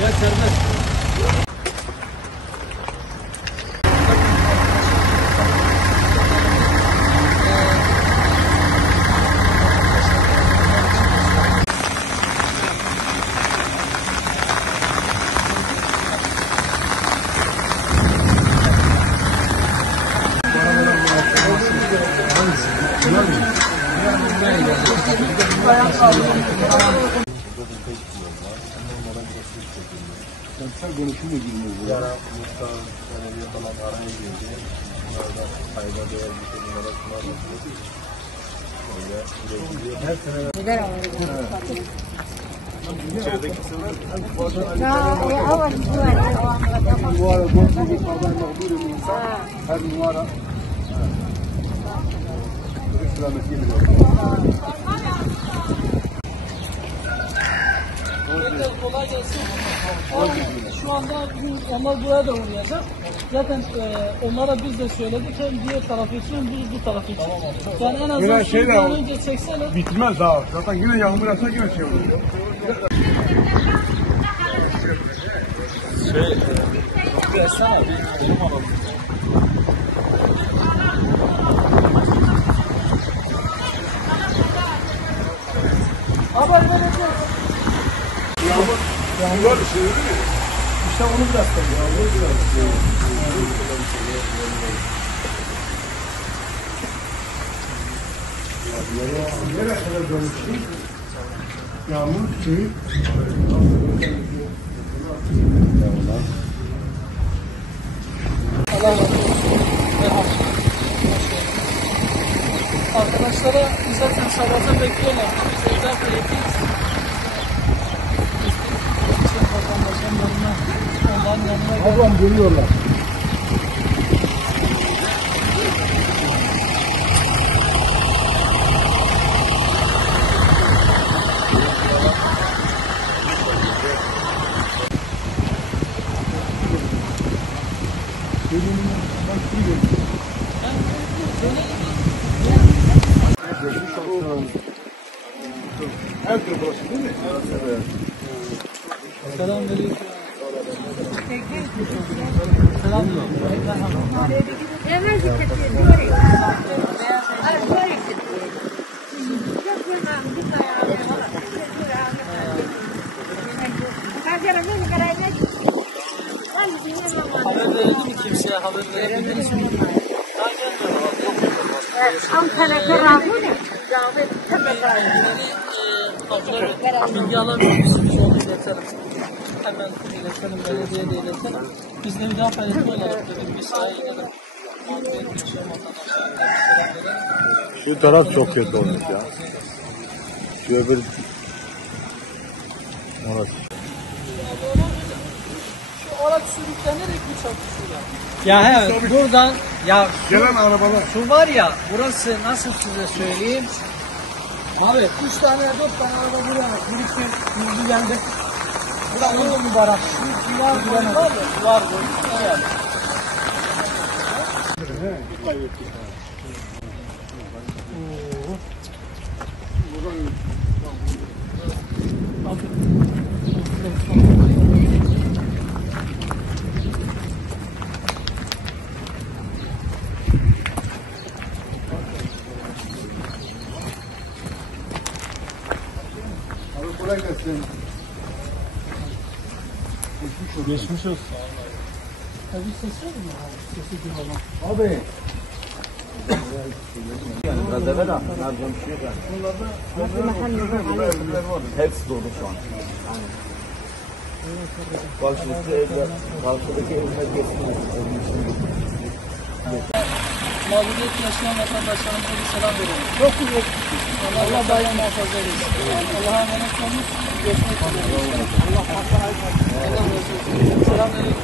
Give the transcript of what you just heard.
Ya serbest. Kentsel dönüşümle girmiyor bu. Yara, muhtar, belediye falan araya girdi. Bunlarda kayda değer bir şey bunlara sunar yapıyor. Öyle üretiliyor. Her sene... İçerideki sınır... Numara, borçlu bir kadar mağdur bir insan. Her numara... Bir selamet geliyor. Kolay gelsin. Şu anda onlar buraya da uğrayacak. Zaten onlara biz de söyledik. Hem diğer taraf için hem bu taraf için. Yani en azından şu bir an önce çekseler. Bitmez daha. Zaten yine yağmur yağsa yine şey olur. Versene bir film alalım. Haber vereceğiz. Yağmur şey değil mi? İşte onu biraz tabii. Nereye kadar dönmüştü? Yağmur şeyi. Allah razı olsun. Arkadaşlara zaten sabahtan bekliyorlar. Biz evden bekliyoruz. Vatandaşın yanına, onların yanına. Ablam geliyorlar. Evet, burası değil mi? Evet. Selamünaleyküm. Haber verildi mi kimseye? Haber verebildiniz mi? Bilgi alabilirsiniz. Onu iletelim. Hemen iletelim. Belediyeye de iletelim. Biz de müdafaa etme olarak dedim. Bir sahaya gidelim. Şu taraf çok kötü olmuş ya. Şu öbür... Orası. Şu araç sürüklenerek mi çarpışıyorlar? Ya he, buradan ya Gelen arabalar. şu var ya, burası nasıl size söyleyeyim? Abi 3 tane 4 tane araba buraya birikti. Yüzü geldi. Burası o mübarek. Şu duvar var ya. Duvar bu. Evet. Abi kolay gelsin. Geçmiş olsun. Tabii ses var mı? Sesi gibi olan. Abi. Biraz evvel ha. Nereden bir şey yok yani. Hepsi dolu şu an. Karşıdaki evler kesmez. Mağduriyet yaşayan vatandaşlarımıza bir selam verelim. Çok güzel. Allah daim muhafaza eylesin. Allah'a emanet olun. Görüşmek üzere. Allah razı olsun. Selam verelim.